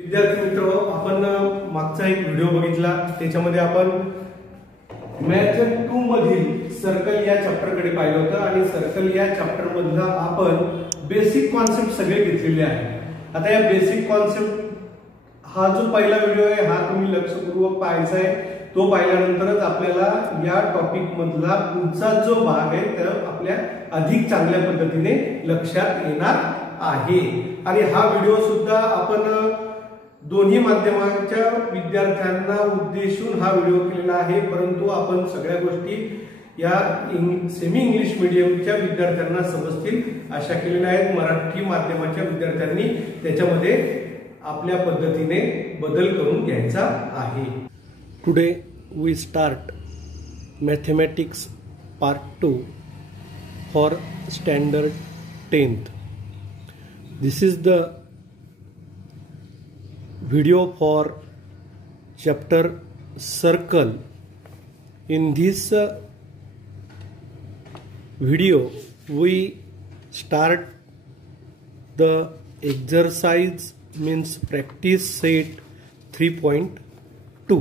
विद्यार्थी मित्र, आपण मागचा एक व्हिडिओ बघितला, त्याच्यामध्ये आपण मॅथ 2 मधील सर्कल या चॅप्टरकडे पाहिलं होतं आणि सर्कल या चॅप्टर मधला आपण बेसिक कॉन्सेप्ट सगळे घेतलेले आहे। आता या बेसिक कॉन्सेप्ट हा जो पहिला व्हिडिओ आहे हा तुम्ही लक्षपूर्वक पाहायचा आहे। तो पाहिल्यानंतरच आपल्याला या टॉपिक मधला पुढचा जो भाग आहे तो आपल्या अधिक चांगल्या पद्धतीने लक्षात येणार आहे। आणि हा व्हिडिओ सुद्धा आपण दोन्ही माध्यमांच्या विद्यार्थ्यांना उद्देशून हा व्हिडिओ केलेला आहे, परंतु आपण सगळ्या गोष्टी या सेमी इंग्लिश मीडियमच्या विद्यार्थ्यांना समजतील अशा केलेल्या आहेत। मराठी माध्यमाच्या विद्यार्थ्यांनी त्याच्यामध्ये आपल्या पद्धतीने बदल करून घ्यायचा आहे। Today we start mathematics part 2 for standard 10th. This is the video for chapter circle. In this video we start the exercise means practice set 3.2.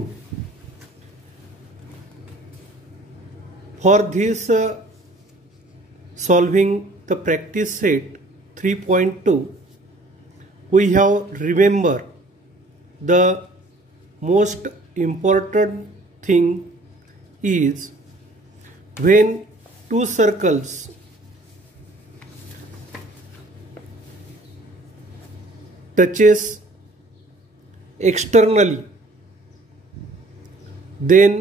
For this solving the practice set 3.2, we have remember the most important thing is when two circles touches externally, then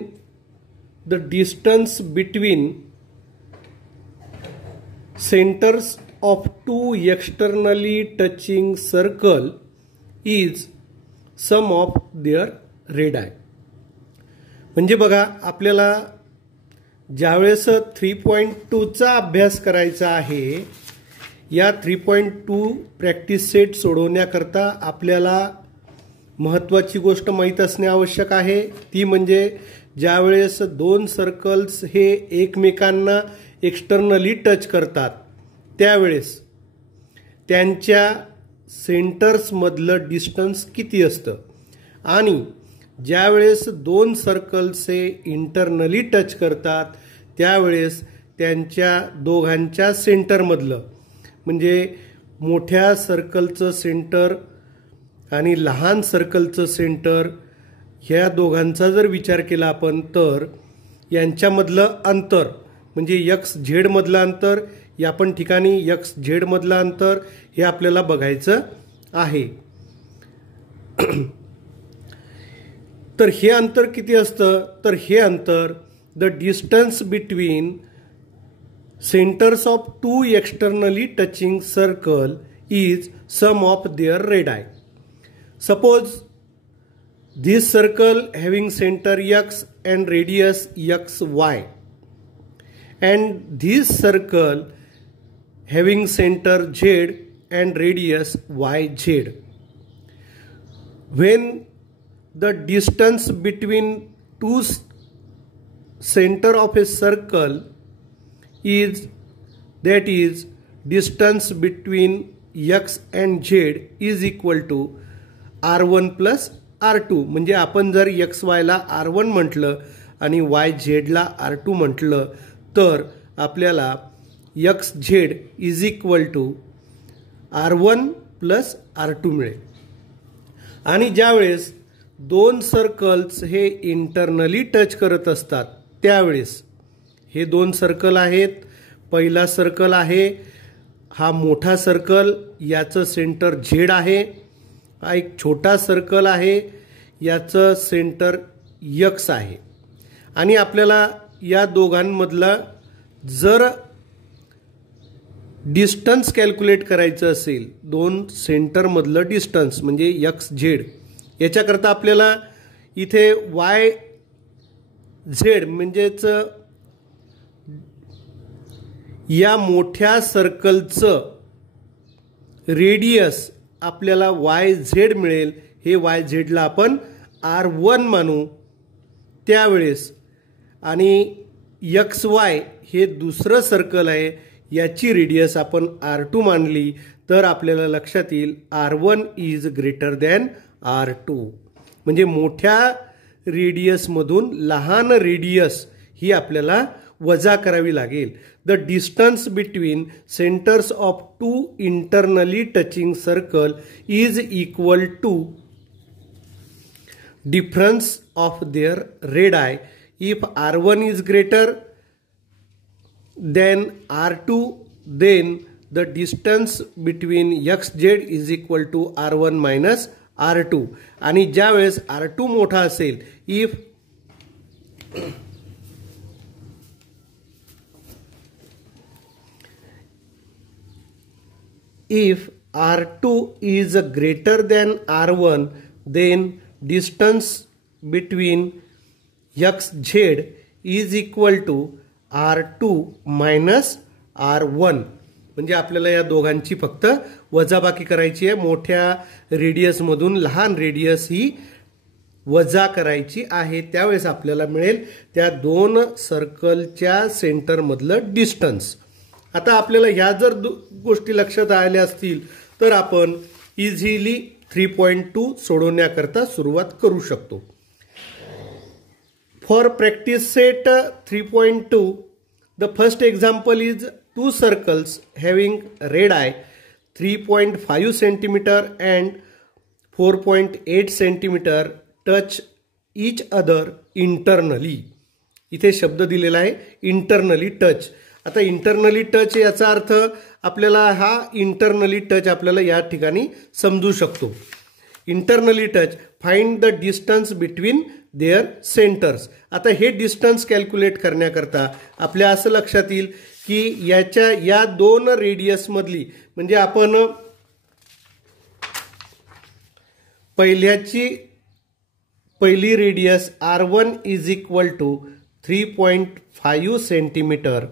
the distance between centers of two externally touching circle is sum of their radii. म्हणजे बघा, आपल्याला ज्यावेळेस 3.2 चा अभ्यास करायचा आहे, या 3.2 practice set सोडवण्याकरता आपल्याला महत्त्वाची गोष्ट माहीत असणे आवश्यक आहे। ती म्हणजे ज्यावेळेस दोन सर्कल्स हे एकमेकांना एक्सटर्नली टच करतात त्यावेळेस त्यांच्या सेंटर्स मधलं डिस्टन्स किती असतं, आणि ज्यावेळेस दोन सर्कल्स हे इंटरनली टच करतात त्यावेळेस त्यांच्या दोघांच्या सेंटर मधलं म्हणजे मोठ्या सर्कलचं सेंटर आणि लहान सर्कलचं सेंटर ह्या दोघांचा जर विचार केला आपण तर यांच्यामधलं अंतर म्हणजे एक्स झेड मधलं अंतर, या पण ठिकाणी एक्स झेड मधलं अंतर हे आपल्याला बघायचं आहे। तर हे अंतर किती असतं, तर हे अंतर the distance between centers of two externally touching circle is sum of their radii. Suppose this circle having center x and radius xy, and this circle having center z and radius yz. When the distance between two center of a circle is, that is distance between x and z is equal to r1 plus r2. म्हणजे आपण जर x वायला r1 म्हटलं आणि Y झेडला r2 म्हटलं तर आपल्याला X Z is equal to r1 plus r2 मिळेल। आणि ज्यावेळेस दोन सर्कल्स हे इंटरनली टच करत असतात त्यावेळेस हे दोन सर्कल आहेत, पहिला सर्कल आहे हा मोठा सर्कल, याचं सेंटर झेड आहे, हा एक छोटा सर्कल आहे याचं सेंटर एक्स आहे। आणि आपल्याला या दोघांमधला जर डिस्टन्स कॅल्क्युलेट करायचं असेल, दोन सेंटरमधलं डिस्टन्स म्हणजे एक्स झेड, याच्याकरता आपल्याला इथे वाय झेड म्हणजेच या मोठ्या सर्कलचं रेडियस आपल्याला वाय झेड मिळेल। हे वाय झेडला आपण r1 मानू त्यावेळेस, आणि एक्स वाय हे दुसरं सर्कल आहे याची रेडियस आपण r2 मानली तर आपल्याला लक्षात येईल R1 is greater than R2. म्हणजे मोठ्या रेडियसमधून लहान रेडियस ही आपल्याला वजा करावी लागेल. The distance between centers of two internally touching circle is equal to difference of their radii. If R1 is greater than R2, then the distance between xz is equal to R1 minus R2. आणि ज्या वेळेस R2 मोठा असेल, if R2 is greater than R1, then distance between xz is equal to R2 minus R1. म्हणजे आपल्याला या दोघांची फक्त वजाबाकी करायची आहे. मोठ्या रेडियसमधून लहान रेडियस ही वजा करायची आहे. त्यावेळेस आपल्याला मिळेल त्या दोन सर्कलच्या सेंटरमधलं डिस्टन्स. आता आपल्याला ह्या जर गोष्टी लक्षात आल्या असतील तर आपण इझिली 3.2 सोडवण्याकरता सुरुवात करू शकतो. For practice set 3.2, the first example is two circles having radii 3.5 centimeter and 4.8 centimeter touch each other internally. इथे शब्द दिलेला आहे इंटरनली टच. आता इंटरनली टच याचा अर्थ आपल्याला हा इंटरनली टच आपल्याला या ठिकाणी समजू शकतो. Internally touch, find the distance between their centers. आता हे डिस्टन्स कॅल्क्युलेट करण्याकरता आपल्या असं लक्षात येईल की या दोन रेडियस मधली, म्हणजे आपण पहिली radius R1 is equal to 3.5 centimeter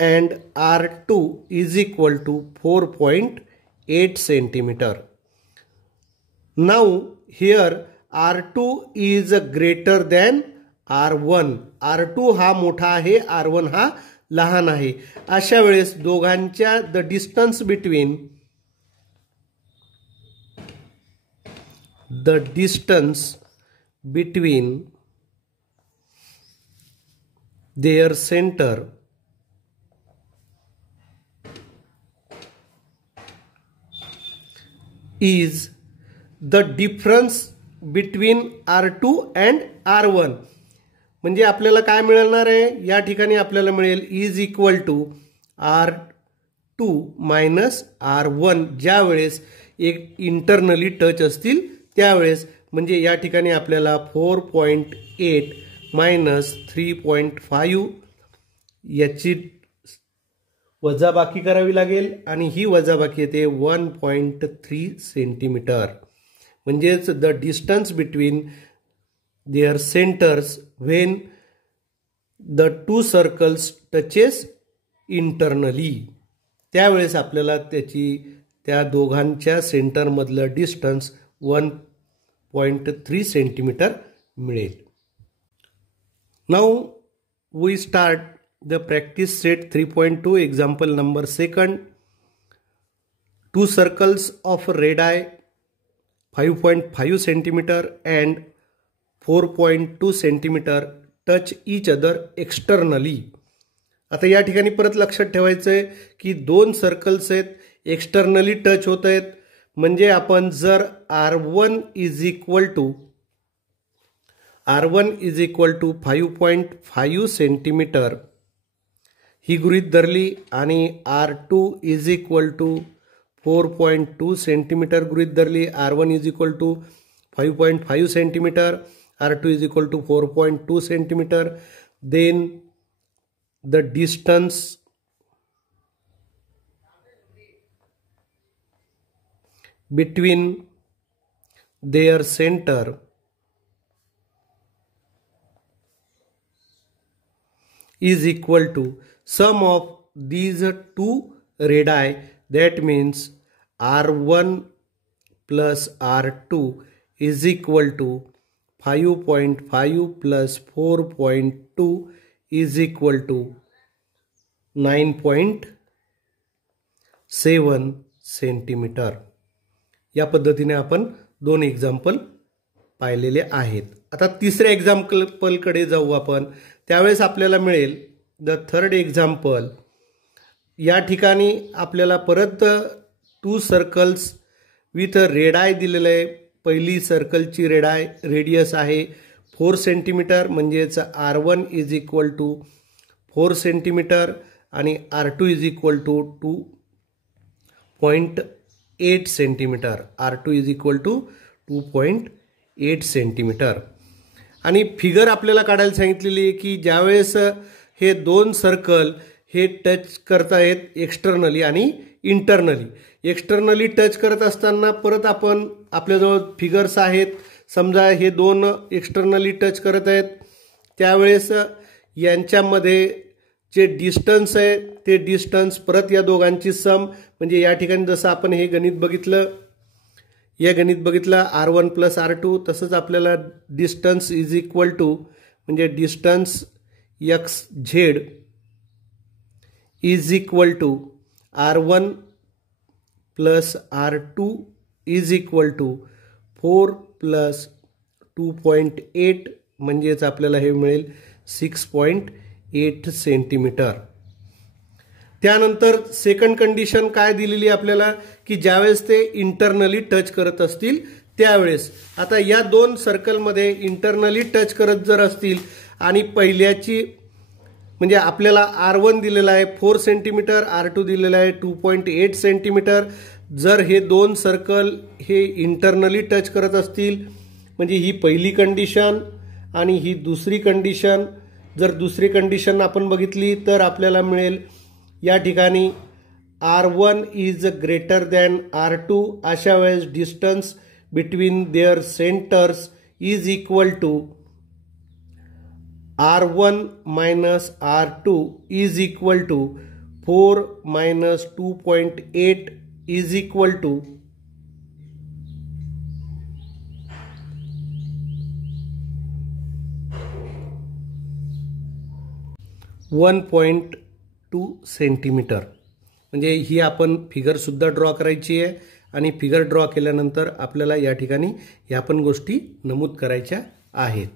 and R2 is equal to 4.8 centimeter. Now here R2 is greater than R1. R2 हा मोठा आहे, R1 हा लहान आहे. अशा वेळेस दोघांच्या the distance between their center is the difference between R2 and R1. म्हणजे आपल्याला काय मिळणार आहे या ठिकाणी, आपल्याला मिळेल is equal to R2 minus R1 ज्या वेळेस एक इंटरनली टच असतील त्यावेळेस. म्हणजे या ठिकाणी आपल्याला 4.8 मायनस 3.5 याची वजाबाकी करावी लागेल आणि ही वजाबाकी येते 1.3 सेंटीमीटर. म्हणजेच the distance between their centers when the two circles touches internally, त्यावेळेस आपल्याला त्या दोघांच्या सेंटरमधलं डिस्टन्स 1.3 सेंटीमीटर मिळेल. Now we start the practice set 3.2 example number 2. Two circles of radii 5.5 centimeter and 4.2 centimeter touch each other externally. आता या ठिकाणी परत लक्षात ठेवायचं आहे की दोन सर्कल्स आहेत, एक्सटर्नली टच होत आहेत. म्हणजे आपण जर R1 is equal to 5.5 centimetre ही गृहीत धरली आणि R2 is equal to 4.2 centimetre गृहीत धरली. R1 is equal to 5.5 centimeter, R2 is equal to 4.2 centimeter. Then the distance between their center is equal to sum of these two radii, that means R1 plus R2 is equal to 5.5 plus 4.2 is equal to 9.3. 7 centimetre. या पद्धतीने आपण 2 example पाहिलेले आहेत. आता तिसऱ्या एक्झाम्पलकडे जाऊ आपण. त्यावेळेस आपल्याला मिळेल द थर्ड एक्झाम्पल. या ठिकाणी आपल्याला परत 2 सर्कल्स विथ रेडाय दिलेलं आहे. पहिली सर्कलची रेडियस आहे 4 सेंटीमीटर, म्हणजेच R1 is equal to 4 centimeter आणि R2 is equal to 2.8 centimeter. R2 is equal to 2.8 centimeter. आणि फिगर आपल्याला काढायला सांगितलेली आहे की ज्यावेळेस हे 2 सर्कल हे टच करतायत एक्सटर्नली आणि इंटरनली. एक्सटर्नली टच करत असताना परत आपण आपल्याजवळ फिगर्स आहेत. समजा हे 2 एक्सटर्नली टच करत आहेत, त्यावेळेस यांच्यामध्ये जे डिस्टन्स आहे ते डिस्टन्स परत या दोघांची सम, म्हणजे या ठिकाणी जसं आपण हे गणित बघितलं, या गणित बघितलं R1 प्लस R2, तसंच आपल्याला डिस्टन्स इज इक्वल टू म्हणजे distance XZ is equal to R1 plus R2 is equal to 4 plus 2.8, म्हणजेच आपल्याला हे मिळेल 6.8 सेंटीमीटर. त्यानंतर सेकंड कंडिशन काय दिलेली आपल्याला की ज्यावेळेस ते इंटरनली टच करत असतील त्यावेळेस. आता या 2 सर्कलमध्ये इंटरनली टच करत जर असतील आणि पहिल्याची म्हणजे आपल्याला R1 दिलेला आहे 4 सेंटीमीटर, R2 दिलेला आहे 2.8 सेंटीमीटर. जर हे 2 सर्कल हे इंटरनली टच करत असतील म्हणजे ही पहिली कंडिशन आणि ही दुसरी कंडिशन. जर दुसरी कंडिशन आपण बघितली तर आपल्याला मिळेल या ठिकाणी R1 is greater than R2. अशा वेळेस distance between their centers is equal to R1 minus R2 is equal to 4 minus 2.8 is equal to 1.2 centimeter. म्हणजे ही आपण फिगर सुद्धा ड्रॉ करायची आहे आणि फिगर ड्रॉ केल्यानंतर आपल्याला या ठिकाणी ह्या पण गोष्टी नमूद करायच्या आहेत.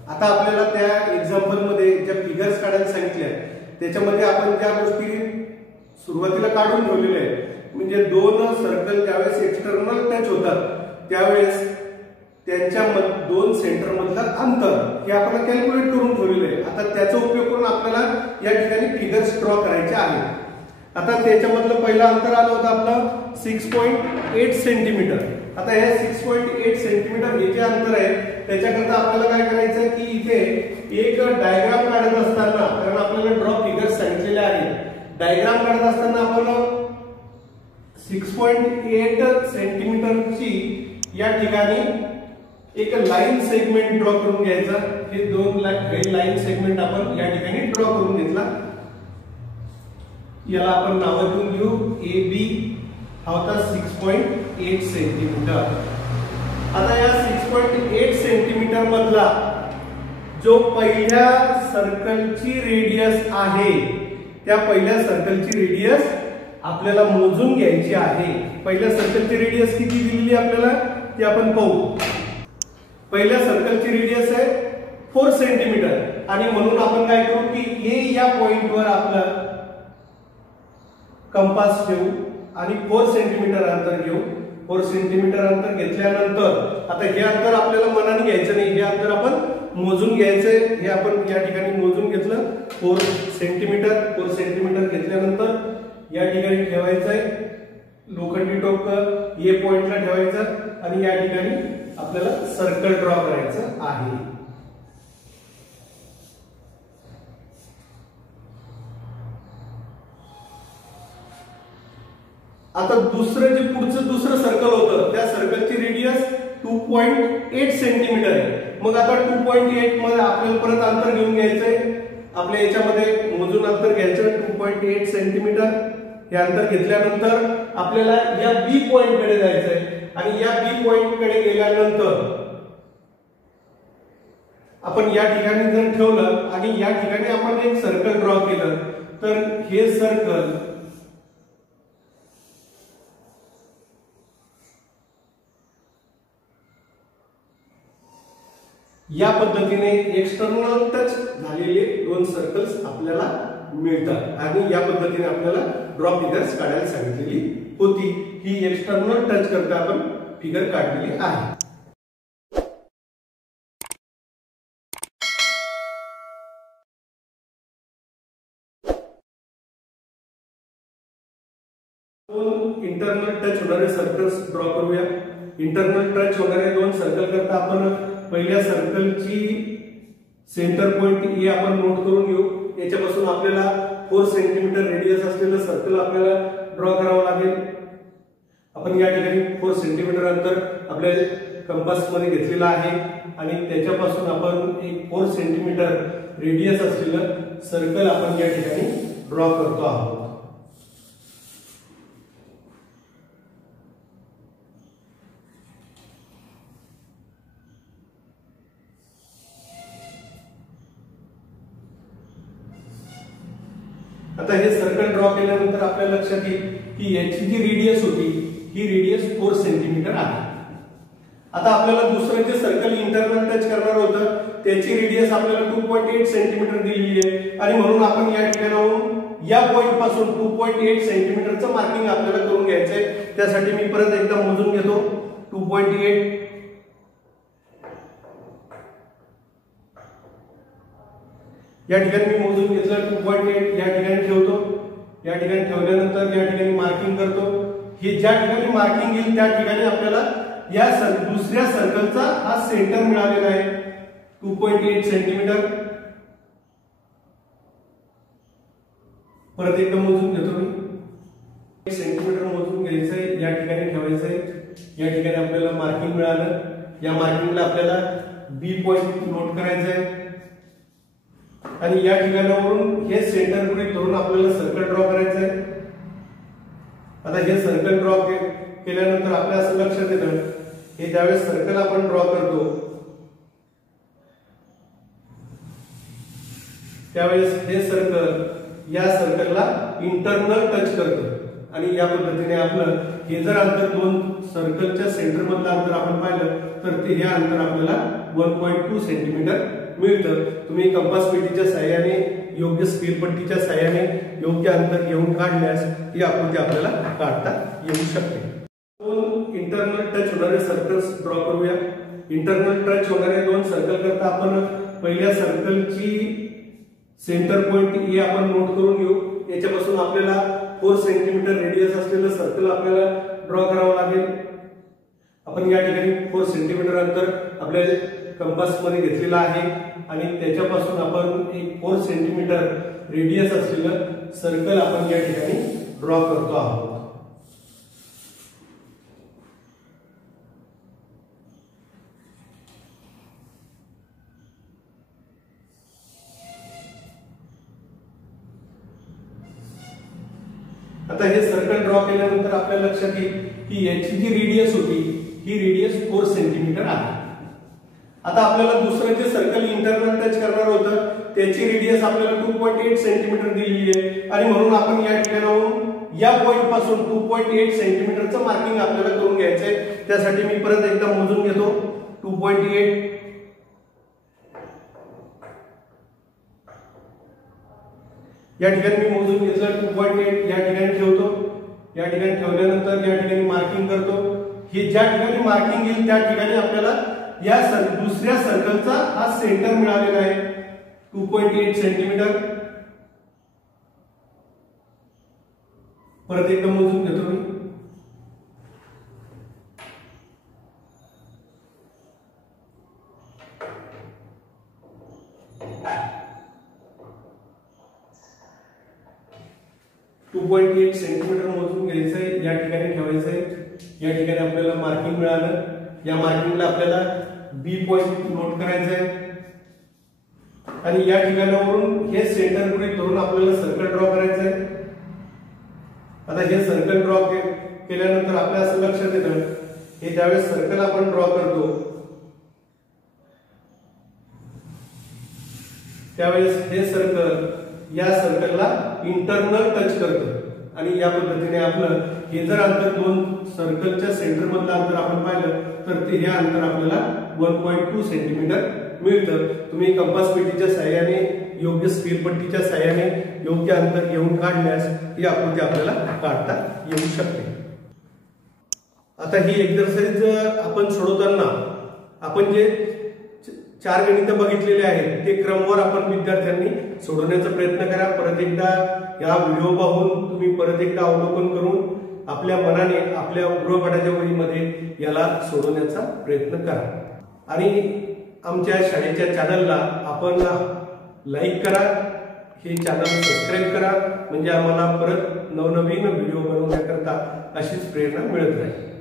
आता आपल्याला त्या एक्झाम्पलमध्ये ज्या फिगर्स काढायला सांगितल्या त्याच्यामध्ये आपण ज्या गोष्टी सुरुवातीला काढून ठेवलेल्या आहेत, म्हणजे 2 सर्कल ज्यावेळेस एक्सटर्नल टच होतात त्यावेळेस त्यांच्या 2 सेंटर मधलं अंतर हे आपण कॅल्क्युलेट करून ठेवलेलं आहे. आता त्याचा उपयोग करून आपल्याला या ठिकाणी फिगर्स ड्रॉ करायचे आहेत. आता त्याच्यामधलं पहिलं अंतर आलं होतं आपलं 6.8 सेंटीमीटर. आता हे 6.8 सेंटीमीटर हे जे अंतर आहे त्याच्याकरता आपल्याला काय करायचं आहे की इथे एक डायग्राम काढत असताना, कारण आपल्याला ड्रॉ फिगर्स सांगितलेले आहेत, डायग्राम काढत असताना आपण 6.8 सेंटीमीटरची या ठिकाणी एक लाईन सेगमेंट ड्रॉ करून घ्यायचा. हे 2 लाईन सेगमेंट आपण या ठिकाणी ड्रॉ करून घेतला. याला आपण नाव देऊन घेऊ AB. हा होता 6.8 सेंटीमीटर. आता या 6.8 सेंटीमीटर मधला जो पहिल्या सर्कलची रेडियस आहे त्या पहिल्या सर्कलची रेडियस आपल्याला मोजून घ्यायची आहे. पहिल्या सर्कलची रेडियस किती दिलेली आपल्याला ते आपण पाहू. पहिल्या सर्कलची रेडियस आहे 4 सेंटीमीटर आणि म्हणून आपण काय करू की A या पॉइंटवर आपला कंपास ठेवू आणि 4 सेंटीमीटर अंतर घेऊ. 4 सेंटीमीटर अंतर घेतल्यानंतर आता हे अंतर आपल्याला मनाने घ्यायचं नाही, हे अंतर आपण मोजून घ्यायचंय. हे आपण या ठिकाणी मोजून घेतलं 4 सेंटीमीटर. 4 सेंटीमीटर घेतल्यानंतर या ठिकाणी ठेवायचंय लोखंडी टोक A पॉइंटला ठेवायचं आणि या ठिकाणी आपल्याला सर्कल ड्रॉ करायचं आहे. आता दुसरं जे पुढचं दुसरं सर्कल होतं त्या सर्कलची रेडियस 2.8 सेंटीमीटर आहे. मग आता 2.8 मध्ये आपल्याला परत अंतर घेऊन घ्यायचंय. आपल्या याच्यामध्ये मोजून अंतर घ्यायचं 2.8 सेंटीमीटर. हे अंतर घेतल्यानंतर आपल्याला या B पॉइंट कडे जायचंय आणि या B पॉइंट कडे गेल्यानंतर आपण या ठिकाणी जर ठेवलं आणि या ठिकाणी आपण एक सर्कल ड्रॉ केलं तर हे सर्कल या पद्धतीने एक्सटर्नल टच झालेले दोन सर्कल्स आपल्याला मिळतात आणि या पद्धतीने आपल्याला ड्रॉ फिगर्स काढायला सांगितलेली होती. ही एक्सटर्नल टच करता आपण फिगर काढलेली आहे. इंटरनल टच होणारे सर्कल्स ड्रॉ करूया. इंटरनल टच होणारे दोन सर्कल करता आपण पहिल्या सर्कलची सेंटर पॉइंट ए आपण नोट करून घेऊ. याच्यापासून आपल्याला 4 सेंटीमीटर रेडियस असलेलं सर्कल आपल्याला ड्रॉ करावं लागेल. आपण या ठिकाणी 4 सेंटीमीटर अंतर आपल्या कंपास मध्ये घेतलेलं आहे आणि त्याच्यापासून आपण एक 4 सेंटीमीटर रेडियस असलेलं सर्कल आपण या ठिकाणी ड्रॉ करतो आहोत. आता हे सर्कल ड्रॉ केल्यानंतर आपल्या लक्षात येईल की याची जी रेडियस होती ही रेडियस 4 सेंटीमीटर आहे. आता आपल्याला दुसरं जे सर्कल इंटरनल टच करणार होतं त्याची रेडियस आपल्याला 2.8 सेंटीमीटर दिलेली आहे आणि म्हणून आपण या ठिकाणाहून या पॉइंट पासून 2.8 सेंटीमीटरचं मार्किंग आपल्याला करून घ्यायचंय. त्यासाठी मी परत एकदा मोजून घेतो. 2.8 या ठिकाणी मी मोजून घेतलं. 2.8 या ठिकाणी ठेवतो. या ठिकाणी ठेवल्यानंतर या ठिकाणी मार्किंग करतो. हे ज्या ठिकाणी मार्किंग येईल त्या ठिकाणी आपल्याला या दुसऱ्या सर्कलचा हा सेंटर मिळालेला आहे 2.8 सेंटीमीटर. परत एकदा मोजून घेतो मी. 1 सेंटीमीटर मोजून घ्यायचंय. या ठिकाणी ठेवायचंय. या ठिकाणी आपल्याला मार्किंग मिळालं. या मार्किंगला आपल्याला बी पॉइंट नोट करायचं आहे आणि या ठिकाणावरून हे सेंटर गृहीत धरून आपल्याला सर्कल ड्रॉ करायचं आहे. आता हे सर्कल ड्रॉ केल्यानंतर आपल्या असं लक्षात येतं हे ज्यावेळेस सर्कल आपण ड्रॉ करतो त्यावेळेस हे सर्कल या सर्कलला इंटरनल टच करतं आणि या पद्धतीने आपलं हे जर अंतर दोन सर्कलच्या सेंटर मधलं अंतर आपण पाहिलं तर ते हे अंतर आपल्याला 1.2 सेंटीमीटर मिळतं. तुम्ही कंपास पेटीच्या साहाय्याने योग्य स्केल पट्टीच्या साहाय्याने योग्य अंतर घेऊन काढल्यास ही आकृती आपल्याला काढता येऊ शकते. दोन इंटरनल टच होणारे सर्कल्स ड्रॉ करूया. इंटरनल टच होणारे दोन सर्कल करता आपण पहिल्या सर्कलची सेंटर पॉइंट ए आपण नोट करून घेऊ. याच्यापासून आपल्याला 4 सेंटीमीटर रेडियस असलेलं सर्कल आपल्याला ड्रॉ करावं लागेल. आपण या ठिकाणी 4 सेंटीमीटर अंतर आपल्या कंपास मध्ये घेतलेला आहे आणि त्याच्यापासून आपण एक 4 सेंटीमीटर रेडियस असलेलं सर्कल आपण या ठिकाणी ड्रॉ करतो आहोत. आता हे सर्कल ड्रॉ केल्यानंतर आपल्या लक्षात येईल की याची जी रेडियस होती ही रेडियस 4 सेंटीमीटर आहे. आता आपल्याला दुसरं जे सर्कल इंटरनल टच करणार होतं त्याची रेडियस आपल्याला 2.8 सेंटीमीटर दिलेली आहे आणि म्हणून आपण या ठिकाणाहून या पॉइंट पासून 2.8 सेंटीमीटरचं मार्किंग आपल्याला करून घ्यायचंय. त्यासाठी मी परत एकदा मोजून घेतो. 2.8 या ठिकाणी मी मोजून घेतलं. 2.8 या ठिकाणी ठेवतो. या ठिकाणी ठेवल्यानंतर या ठिकाणी मार्किंग करतो. हे ज्या ठिकाणी मार्किंग येईल त्या ठिकाणी आपल्याला या दुसऱ्या सर्कलचा हा सेंटर मिळालेला आहे 2.8 सेंटीमीटर. परत एकदा मोजून घेतो मी. सेंटीमीटर मोजून घ्यायचंय. या ठिकाणी ठेवायचंय. या ठिकाणी आपल्याला मार्किंग मिळालं. या मार्किंगला आपल्याला बी पॉइंट नोट करायचंय आणि या ठिकाणावरून हे सेंटर गृहीत धरून आपल्याला सर्कल ड्रॉ करायचंय. आता हे सर्कल ड्रॉ केल्यानंतर आपल्या असं लक्षात येतं हे ज्यावेळेस सर्कल आपण ड्रॉ करतो त्यावेळेस हे सर्कल या सर्कलला इंटरनल टच करतं आणि या पद्धतीने आपलं हे जर अंतर दोन सर्कलच्या सेंटर मधलं अंतर आपण पाहिलं तर ते हे अंतर आपल्याला 1.2 सेंटीमीटर मिळतं. तुम्ही कंपास पेटीच्या साहाय्याने, योग्य स्केलपट्टीच्या साहाय्याने योग्य अंतर घेऊन काढल्यास ही आकृती आपल्याला काढता येऊ शकते. आता ही एक्सरसाइज आपण सोडवताना आपण जे 4 गणितं बघितलेले आहेत ते क्रमवार आपण विद्यार्थ्यांनी सोडवण्याचा प्रयत्न करा. परत एकदा या व्हिडिओ पाहून तुम्ही परत एकदा अवलोकन करून आपल्या मनाने आपल्या गृहपाठाच्या वहीमध्ये याला सोडवण्याचा प्रयत्न करा. आणि आमच्या शाळेच्या चॅनलला आपण लाईक करा, हे चॅनल सबस्क्राईब करा, म्हणजे आम्हाला परत नवनवीन व्हिडिओ बनवण्याकरता अशीच प्रेरणा मिळत राहील.